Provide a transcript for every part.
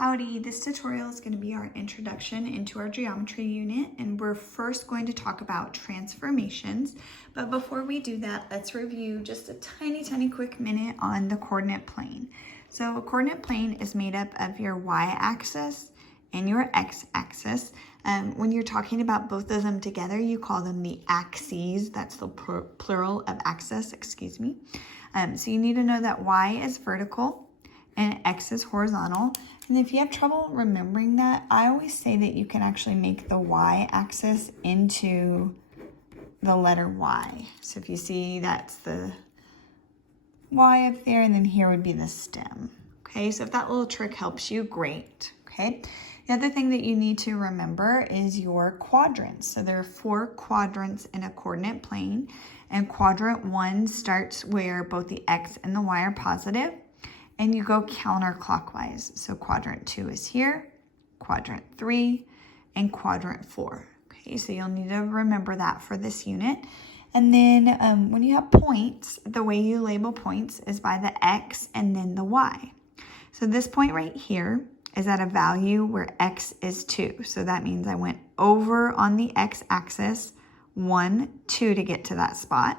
Howdy, this tutorial is going to be our introduction into our geometry unit, and we're first going to talk about transformations. But before we do that, let's review just a tiny quick minute on the coordinate plane. So a coordinate plane is made up of your y-axis and your x-axis. When you're talking about both of them together, you call them the axes. That's the plural of axis, excuse me. So you need to know that y is vertical and x is horizontal. And if you have trouble remembering that, I always say that you can actually make the y-axis into the letter y. So if you see, that's the y up there, and then here would be the stem. Okay, so if that little trick helps you, great. Okay, the other thing that you need to remember is your quadrants. So there are 4 quadrants in a coordinate plane, and quadrant 1 starts where both the x and the y are positive, and you go counterclockwise. So quadrant 2 is here, quadrant 3, and quadrant 4. Okay, so you'll need to remember that for this unit. And then when you have points, the way you label points is by the x and then the y. So this point right here is at a value where x is 2. So that means I went over on the x-axis 1, 2 to get to that spot.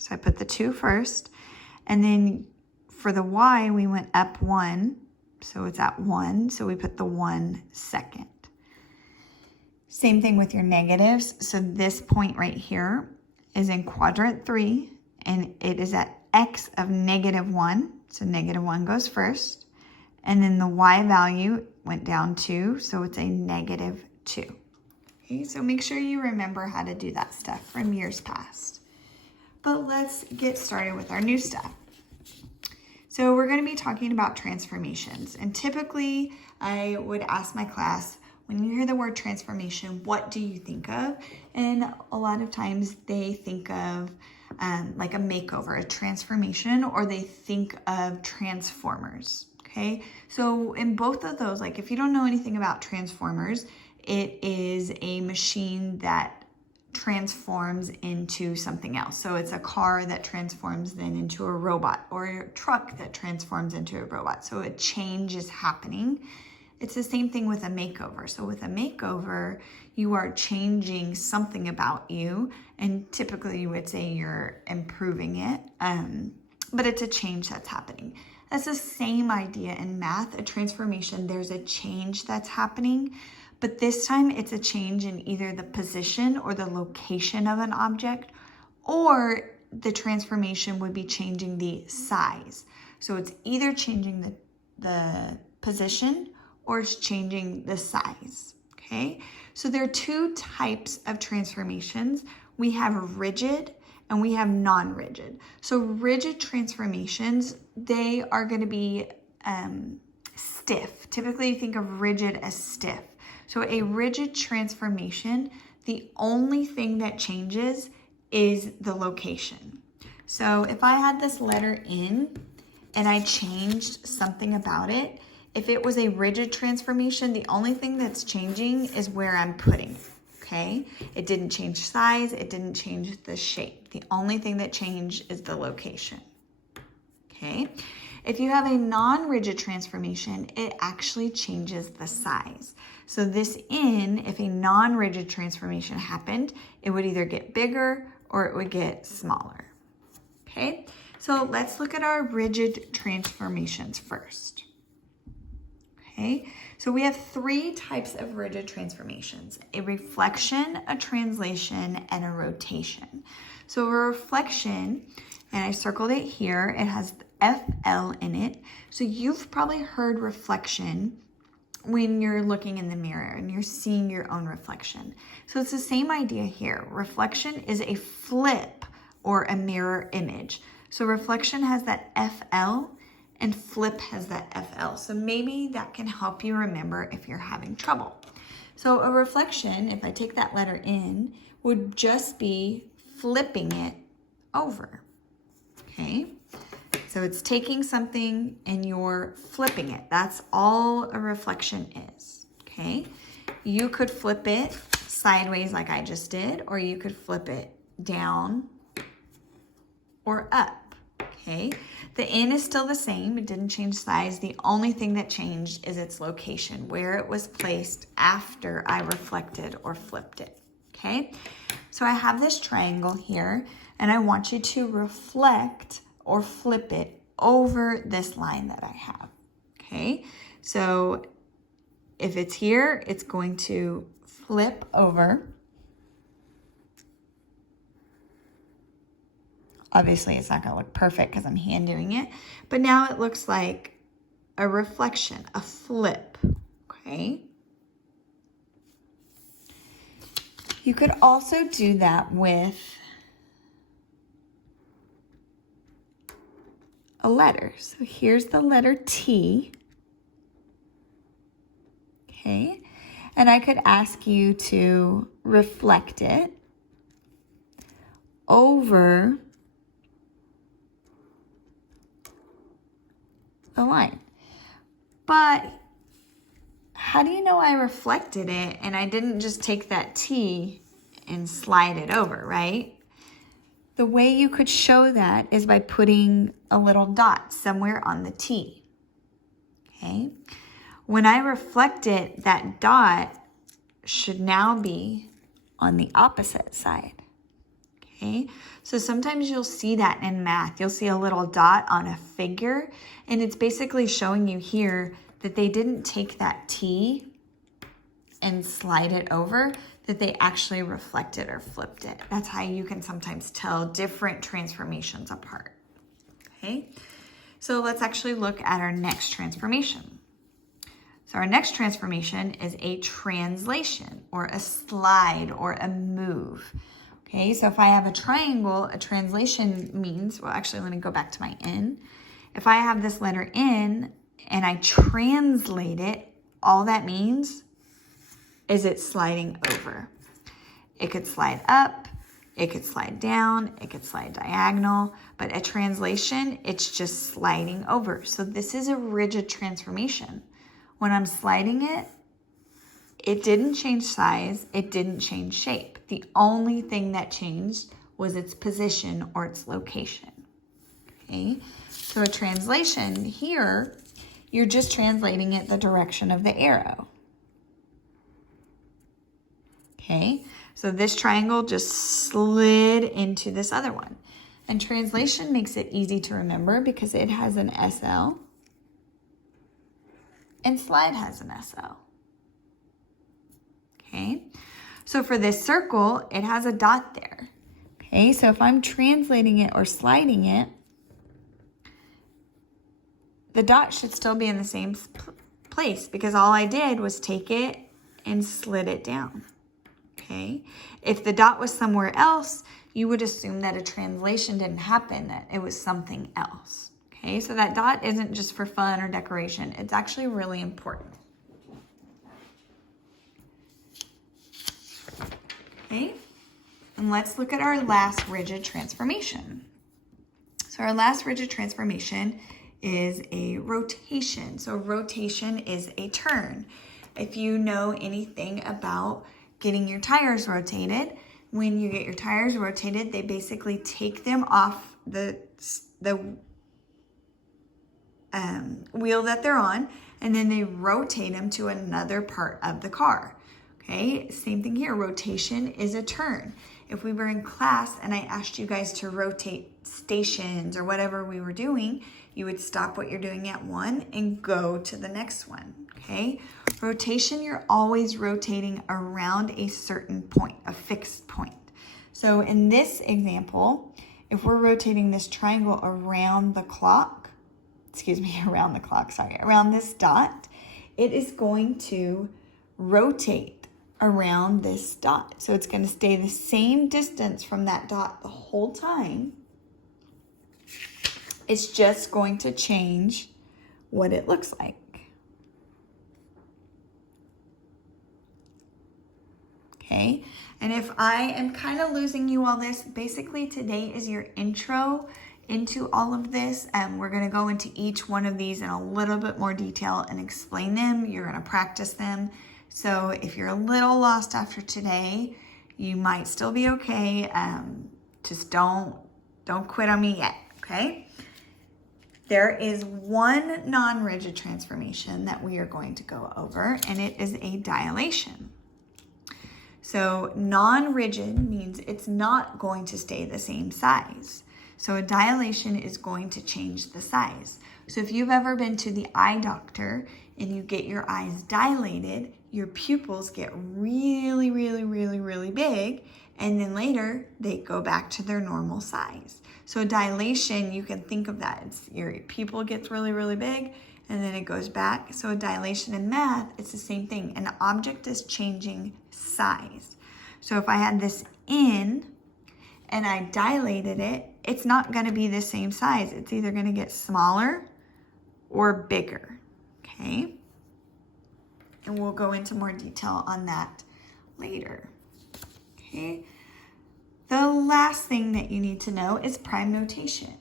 So I put the 2 first, and then for the y, we went up 1, so it's at 1, so we put the 1 second. Same thing with your negatives. So this point right here is in quadrant 3, and it is at x of -1, so -1 goes first, and then the y value went down 2, so it's a -2. Okay, so make sure you remember how to do that stuff from years past. But let's get started with our new stuff. So we're going to be talking about transformations, and typically I would ask my class, when you hear the word transformation, what do you think of? And a lot of times they think of like a makeover, a transformation, or they think of transformers. Okay, so in both of those, like if you don't know anything about transformers, it is a machine that transforms into something else. So it's a car that transforms then into a robot, or a truck that transforms into a robot. So a change is happening. It's the same thing with a makeover. So with a makeover, you are changing something about you, and typically you would say you're improving it, but it's a change that's happening. That's the same idea in math. A transformation, there's a change that's happening, but this time it's a change in either the position or the location of an object, or the transformation would be changing the size. So it's either changing the position or it's changing the size, okay? So there are 2 types of transformations. We have rigid and we have non-rigid. So rigid transformations, they are gonna be stiff. Typically you think of rigid as stiff. So a rigid transformation, the only thing that changes is the location. So if I had this letter N and I changed something about it, if it was a rigid transformation, the only thing that's changing is where I'm putting it, okay? It didn't change size, it didn't change the shape. The only thing that changed is the location, okay? If you have a non-rigid transformation, it actually changes the size. So this N, if a non-rigid transformation happened, it would either get bigger or it would get smaller, okay? So let's look at our rigid transformations first. Okay, so we have 3 types of rigid transformations: a reflection, a translation, and a rotation. So a reflection, and I circled it here, it has FL in it. So you've probably heard reflection when you're looking in the mirror and you're seeing your own reflection. So it's the same idea here. Reflection is a flip or a mirror image. So reflection has that FL, and flip has that FL. So maybe that can help you remember if you're having trouble. So a reflection, if I take that letter N, would just be flipping it over, okay? So it's taking something and you're flipping it. That's all a reflection is, okay? You could flip it sideways like I just did, or you could flip it down or up. okay? The N is still the same. It didn't change size. The only thing that changed is its location, where it was placed after I reflected or flipped it, okay? So I have this triangle here, and I want you to reflect or flip it over this line that I have, okay? So if it's here, it's going to flip over. Obviously, it's not going to look perfect because I'm hand doing it, but now it looks like a reflection, a flip, okay? You could also do that with a letter. So here's the letter T, okay? And I could ask you to reflect it over the line. But how do you know I reflected it and I didn't just take that T and slide it over, right? The way you could show that is by putting a little dot somewhere on the T, okay? When I reflect it, that dot should now be on the opposite side, okay? So sometimes you'll see that in math. You'll see a little dot on a figure, and it's basically showing you here that they didn't take that T and slide it over, that they actually reflected or flipped it. That's how you can sometimes tell different transformations apart, okay? So let's actually look at our next transformation. So our next transformation is a translation or a slide or a move. Okay, so if I have a triangle, a translation means, well, actually, let me go back to my N. If I have this letter N and I translate it, all that means is it's sliding over. It could slide up, it could slide down, it could slide diagonal, but a translation, it's just sliding over. So this is a rigid transformation. When I'm sliding it, it didn't change size, it didn't change shape. The only thing that changed was its position or its location, okay? So a translation here, you're just translating it the direction of the arrow, okay? So this triangle just slid into this other one. And translation makes it easy to remember because it has an SL and slide has an SL. Okay, so for this circle, it has a dot there. Okay, so if I'm translating it or sliding it, the dot should still be in the same place because all I did was take it and slid it down. Okay, if the dot was somewhere else, you would assume that a translation didn't happen, that it was something else. Okay, so that dot isn't just for fun or decoration. It's actually really important. Okay, and let's look at our last rigid transformation. So our last rigid transformation is a rotation. So rotation is a turn. If you know anything about getting your tires rotated, when you get your tires rotated, they basically take them off the wheel that they're on, and then they rotate them to another part of the car. Okay, same thing here. Rotation is a turn. If we were in class and I asked you guys to rotate stations or whatever we were doing, you would stop what you're doing at one and go to the next one, okay? Rotation, you're always rotating around a certain point, a fixed point. So in this example, if we're rotating this triangle around the clock, around this dot, it is going to rotate around this dot. So it's going to stay the same distance from that dot the whole time. It's just going to change what it looks like. Okay, and if I am kind of losing you all this, basically today is your intro into all of this. We're going to go into each one of these in a little bit more detail and explain them. You're going to practice them. So if you're a little lost after today, you might still be okay. Just don't quit on me yet, okay? there is one non-rigid transformation that we are going to go over, and it is a dilation. So non-rigid means it's not going to stay the same size. So a dilation is going to change the size. So if you've ever been to the eye doctor and you get your eyes dilated, your pupils get really, really, really, really big, and then later they go back to their normal size. So a dilation, you can think of that. It's your pupil gets really, really big, and then it goes back. So a dilation in math, it's the same thing. An object is changing size. So if I had this in and I dilated it, it's not going to be the same size. It's either going to get smaller or bigger, okay? And we'll go into more detail on that later, okay? The last thing that you need to know is prime notation,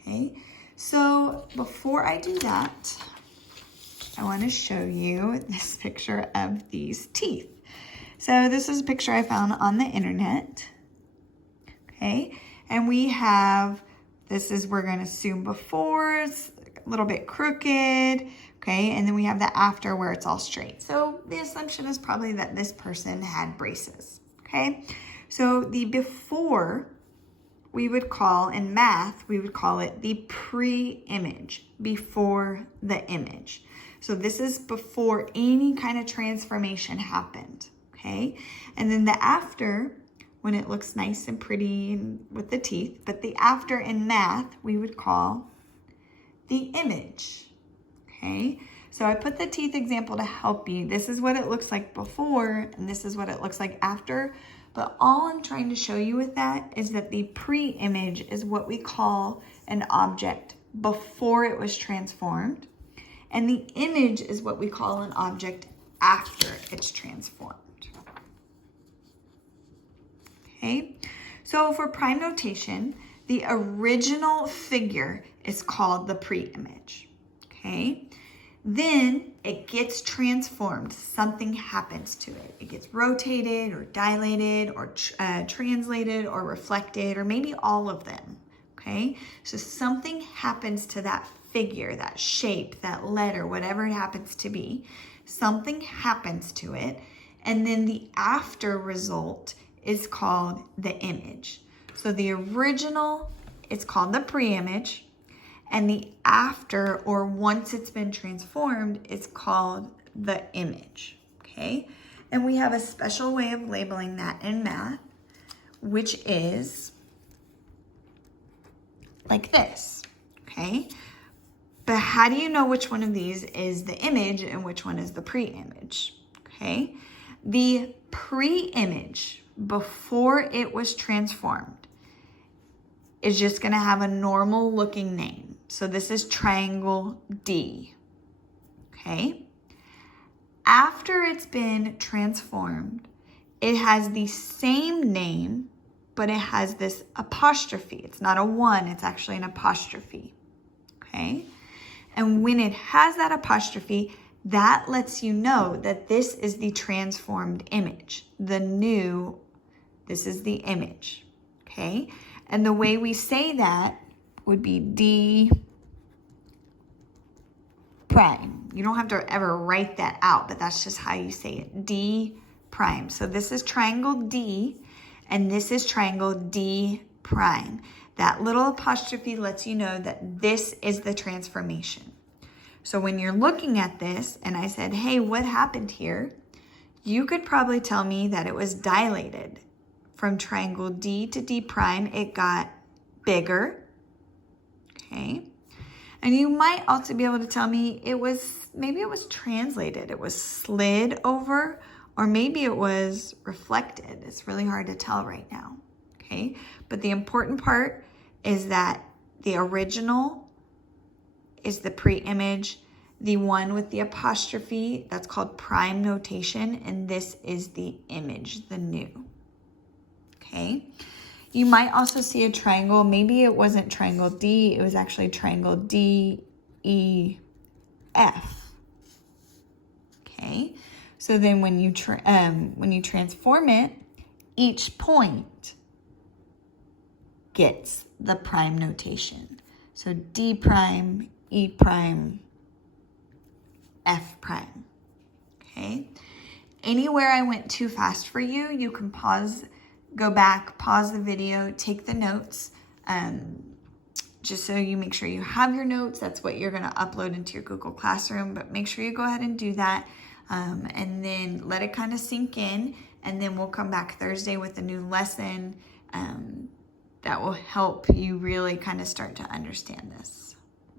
okay? So before I do that, I want to show you this picture of these teeth. So this is a picture I found on the internet, okay? And we have, this is, we're going to assume before, it's a little bit crooked, okay? And then we have the after where it's all straight. So the assumption is probably that this person had braces, okay? So the before, we would call, in math, we would call it the pre-image, before the image. So this is before any kind of transformation happened, okay? And then the after, when it looks nice and pretty and with the teeth, but the after in math, we would call the image, okay? So I put the teeth example to help you. This is what it looks like before, and this is what it looks like after. But all I'm trying to show you with that is that the pre-image is what we call an object before it was transformed. And the image is what we call an object after it's transformed. Okay, so for prime notation, the original figure is called the pre-image, okay? Then it gets transformed. Something happens to it. It gets rotated or dilated or translated or reflected, or maybe all of them, okay? So something happens to that figure, that shape, that letter, whatever it happens to be. Something happens to it, and then the after result is called the image. So the original is called the pre-image, and the after, or once it's been transformed, is called the image, okay? And we have a special way of labeling that in math, which is like this, okay? But how do you know which one of these is the image and which one is the pre-image, okay? The pre-image, before it was transformed, is just going to have a normal looking name. So this is triangle D, okay? After it's been transformed, it has the same name, but it has this apostrophe. It's not a 1, it's actually an apostrophe, okay? And when it has that apostrophe, that lets you know that this is the transformed image, this is the image, okay? And the way we say that would be D prime. You don't have to ever write that out, but that's just how you say it, D prime. So this is triangle D, and this is triangle D prime. That little apostrophe lets you know that this is the transformation. So when you're looking at this, and I said, hey, what happened here? You could probably tell me that it was dilated. From triangle D to D prime, it got bigger, okay? And you might also be able to tell me maybe it was translated, it was slid over, or maybe it was reflected. It's really hard to tell right now, okay? But the important part is that the original is the pre-image, the one with the apostrophe, that's called prime notation, and this is the image, the new. Okay, you might also see a triangle. Maybe it wasn't triangle D, it was actually triangle D, E, F. Okay, so then when you transform it, each point gets the prime notation. So D prime, E prime, F prime, okay? Anywhere I went too fast for you, you can pause, go back, pause the video, take the notes, just so you make sure you have your notes. That's what you're gonna upload into your Google Classroom, but make sure you go ahead and do that, and then let it kind of sink in, and then we'll come back Thursday with a new lesson that will help you really kind of start to understand this.